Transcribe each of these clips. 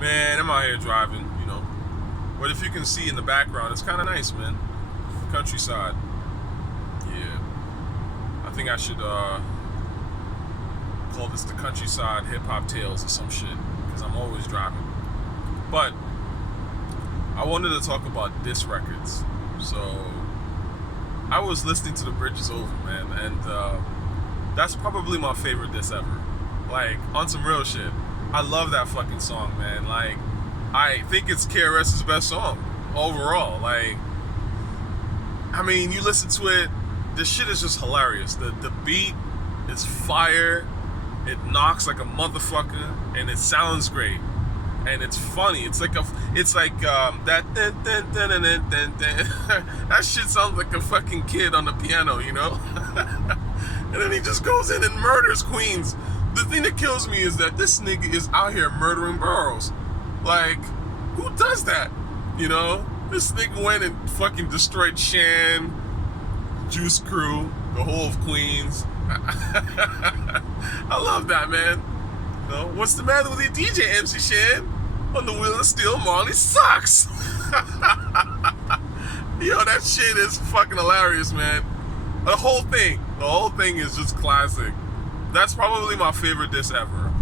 Man, I'm out here driving, But if you can see in the background, it's kind of nice, man. Countryside. Yeah. I think I should call this the Countryside Hip Hop Tales or some shit, because I'm always driving. But I wanted to talk about diss records. So I was listening to The Bridge Is Over, man, and that's probably my favorite diss ever. Like, on some real shit. I love that fucking song, man. Like, I think it's KRS's best song overall. Like, I mean, you listen to it, the shit is just hilarious. The beat is fire. It knocks like a motherfucker, and it sounds great, and it's funny. It's like that that shit sounds like a fucking kid on the piano, And then he just goes in and murders Queens. The thing that kills me is that this nigga is out here murdering boroughs. Like, who does that? This nigga went and fucking destroyed Shan, Juice Crew, the whole of Queens. I love that, man. What's the matter with your DJ, MC Shan? On the wheel of steel, Marley sucks. That shit is fucking hilarious, man. The whole thing is just classic. That's probably my favorite diss ever.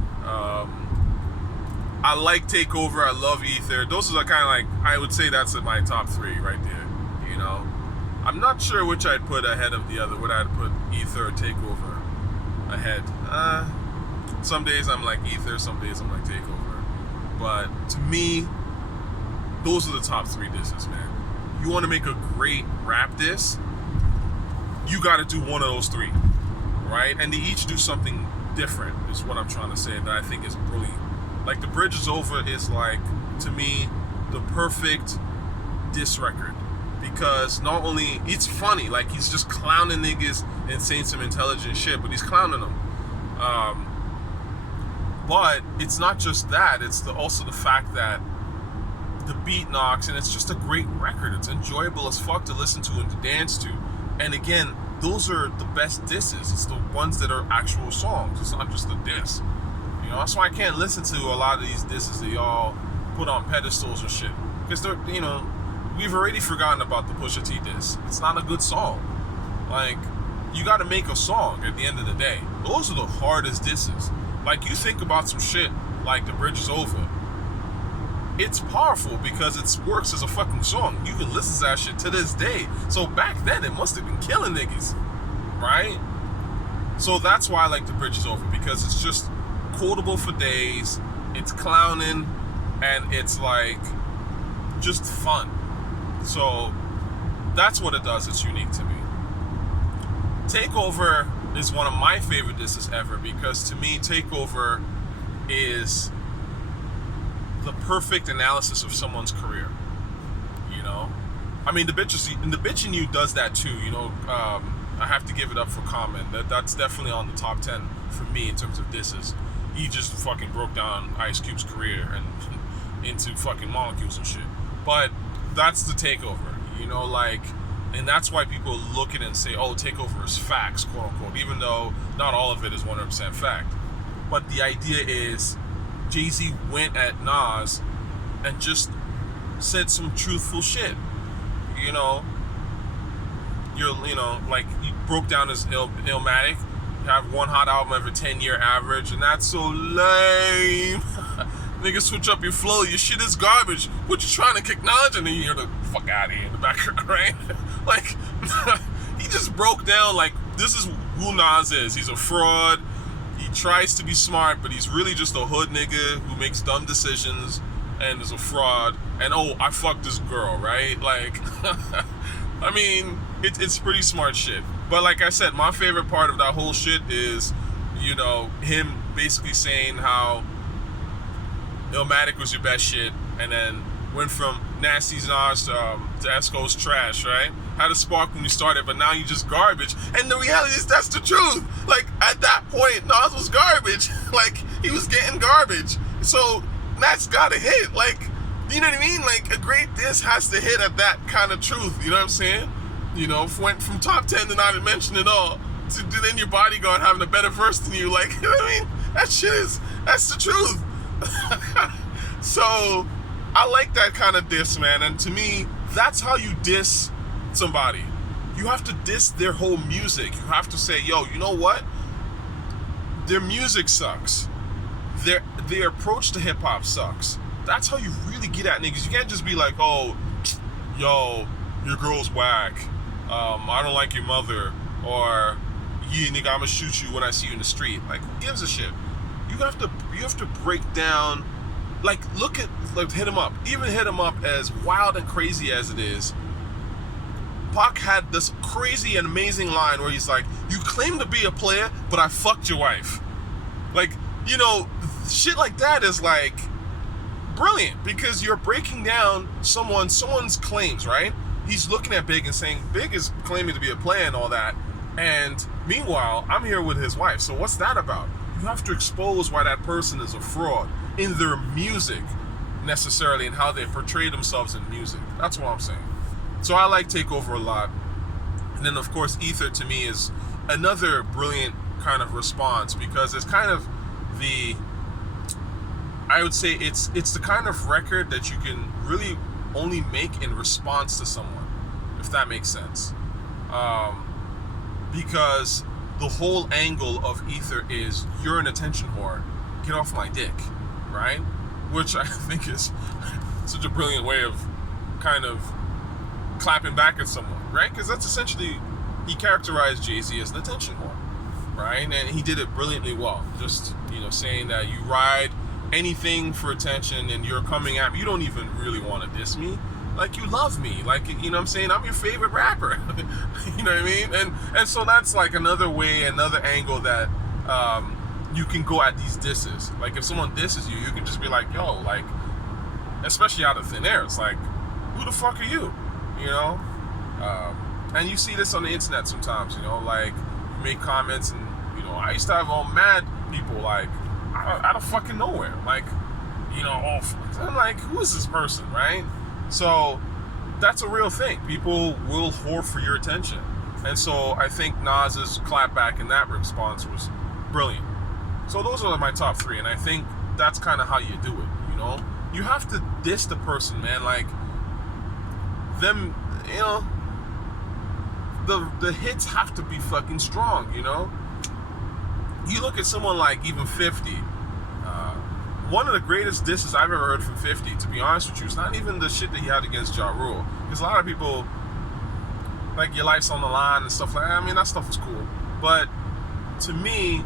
I like Takeover. I love Ether. Those are kind of like, I would say that's in my top three right there. I'm not sure which I'd put ahead of the other. Would I put Ether or Takeover ahead? Some days I'm like Ether, some days I'm like Takeover. But to me, those are the top three disses, man. You want to make a great rap diss, you got to do one of those three, right? And they each do something different, is what I'm trying to say, that I think is brilliant. Like, The Bridge Is Over is, like, to me, the perfect diss record. Because not only, it's funny, like, he's just clowning niggas and saying some intelligent shit, but he's clowning them. But it's not just that, it's also the fact that the beat knocks, and it's just a great record. It's enjoyable as fuck to listen to and to dance to. And again, those are the best disses. It's the ones that are actual songs. It's not just a diss. That's why I can't listen to a lot of these disses that y'all put on pedestals or shit. Because they're, we've already forgotten about the Pusha T diss. It's not a good song. Like, you got to make a song at the end of the day. Those are the hardest disses. Like, you think about some shit like The Bridge Is Over. It's powerful because it works as a fucking song. You can listen to that shit to this day. So back then, it must have been killing niggas, right? So that's why I like The Bridge Is Over, because it's just quotable for days. It's clowning, and it's like just fun. So that's what it does. It's unique to me. Takeover is one of my favorite disses ever, because to me, Takeover is the perfect analysis of someone's career. I mean, the bitch in you does that too. I have to give it up for Common. That's definitely on the top 10 for me in terms of disses. He just fucking broke down Ice Cube's career and into fucking molecules and shit. But that's the Takeover, and that's why people look at it and say, oh, Takeover is facts, quote unquote, even though not all of it is 100% fact. But the idea is, Jay-Z went at Nas and just said some truthful shit. Like, he broke down his Illmatic. You have one hot album every 10-year average, and that's so lame. Nigga, switch up your flow. Your shit is garbage. What you trying to acknowledge? And then you hear the fuck out of here in the background, right? Like, he just broke down, like, this is who Nas is. He's a fraud. He tries to be smart, but he's really just a hood nigga who makes dumb decisions and is a fraud. And, oh, I fucked this girl, right? Like, I mean, it's pretty smart shit. But like I said, my favorite part of that whole shit is, him basically saying how Illmatic was your best shit, and then went from Nasty's Nas to Esco's trash, right? Had a spark when you started, but now you just garbage. And the reality is, that's the truth. Like, at that point, Nas was garbage. Like, he was getting garbage. So that's gotta hit. Like, you know what I mean? Like, a great diss has to hit at that kind of truth. You know what I'm saying? Went from top 10 to not even mention it all, to then your bodyguard having a better verse than you. Like, you know what I mean? That's the truth. So I like that kind of diss, man. And to me, that's how you diss somebody. You have to diss their whole music. You have to say, yo, you know what? Their music sucks. Their approach to hip hop sucks. That's how you really get at niggas. You can't just be like, oh, yo, your girl's whack. I don't like your mother. Or, yeah, nigga, I'ma shoot you when I see you in the street. Like, who gives a shit? You have to break down, like, hit him up. Even hit him up, as wild and crazy as it is. Pac had this crazy and amazing line where he's like, you claim to be a player, but I fucked your wife. Like, you know, shit like that is like brilliant, because you're breaking down someone's claims, right? He's looking at Big and saying, Big is claiming to be a player and all that, and meanwhile, I'm here with his wife. So what's that about? You have to expose why that person is a fraud in their music, necessarily, and how they portray themselves in music. That's what I'm saying. So I like Takeover a lot. And then, of course, Ether to me is another brilliant kind of response, because it's kind of I would say it's the kind of record that you can really only make in response to someone, if that makes sense. Because the whole angle of Ether is, you're an attention whore, get off my dick, right? Which I think is such a brilliant way of kind of clapping back at someone, right? Because that's essentially, he characterized Jay-Z as an attention whore, right? And he did it brilliantly well. Just, you know, saying that you ride anything for attention and you're coming at me, you don't even really want to diss me. Like, you love me. Like, you know what I'm saying? I'm your favorite rapper. You know what I mean? And so that's like another way, another angle that you can go at these disses. Like, if someone disses you, you can just be like, yo, like, especially out of thin air, it's like, who the fuck are you? You know? And you see this on the internet sometimes, you know, like, you make comments and, you know, I used to have all mad people, like, out of fucking nowhere. Like, you know, I'm like, who is this person, right? So that's a real thing. People will whore for your attention. And so I think Nas's clapback in that response was brilliant. So those are my top three, and I think that's kind of how you do it, you know? You have to diss the person, man. Like, them, you know, the hits have to be fucking strong, you know? You look at someone like even 50, one of the greatest disses I've ever heard from 50, to be honest with you, it's not even the shit that he had against Ja Rule. Because a lot of people, like, your life's on the line and stuff like that. I mean, that stuff is cool. But to me,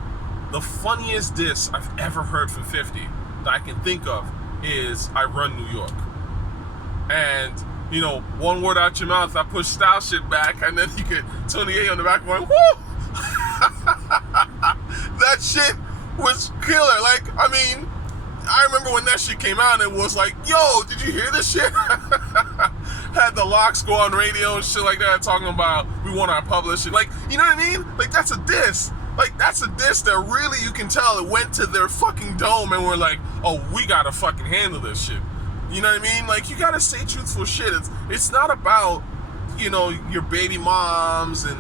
the funniest diss I've ever heard from 50 that I can think of is I Run New York. And, you know, one word out your mouth, I push style shit back, and then you get Tony A on the back going, woo! That shit was killer. Like, I mean, I remember when that shit came out and it was like, yo, did you hear this shit? Had the Locks go on radio and shit like that, talking about we want our publishing. Like, you know what I mean? Like, that's a diss. Like, that's a diss that really, you can tell it went to their fucking dome and we're like, oh, we gotta fucking handle this shit. You know what I mean? Like, you gotta say truthful shit. It's not about, you know, your baby moms and,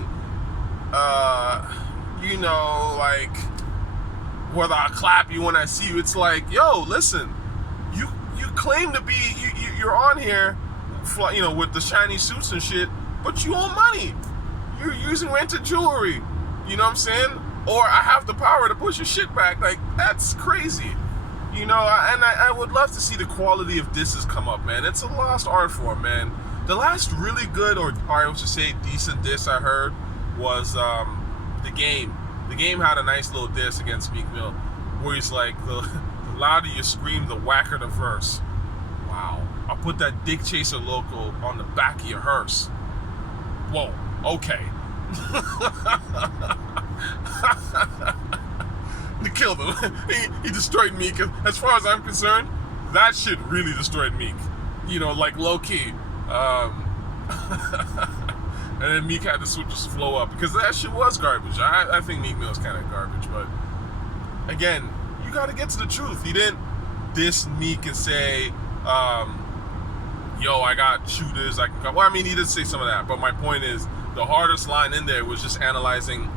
you know, like, whether I clap you when I see you. It's like, yo, listen, you claim to be, you're on here, you know, with the shiny suits and shit, but you owe money. You're using rented jewelry. You know what I'm saying? Or I have the power to push your shit back. Like, that's crazy. You know, and I would love to see the quality of disses come up, man. It's a lost art form, man. The last really good, or I should say decent diss I heard was The Game. The Game had a nice little diss against Meek Mill, where he's like, the louder you scream, the whacker the verse. Wow. I'll put that Dick Chaser logo on the back of your hearse. Whoa, okay. He killed him. He destroyed Meek. As far as I'm concerned, that shit really destroyed Meek. You know, like low-key. And then Meek had to switch his flow up, because that shit was garbage. I think Meek Mill's kind of garbage, but again, you got to get to the truth. He didn't diss Meek and say, yo, I got shooters, I can come. Well, I mean, he did say some of that, but my point is, the hardest line in there was just analyzing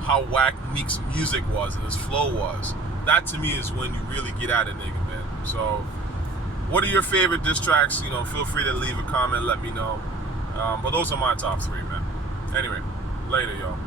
how whack Meek's music was and his flow was. That to me is when you really get at it, nigga, man. So What are your favorite diss tracks? You know, feel free to leave a comment, let me know. But those are my top 3, man. Anyway, later, y'all.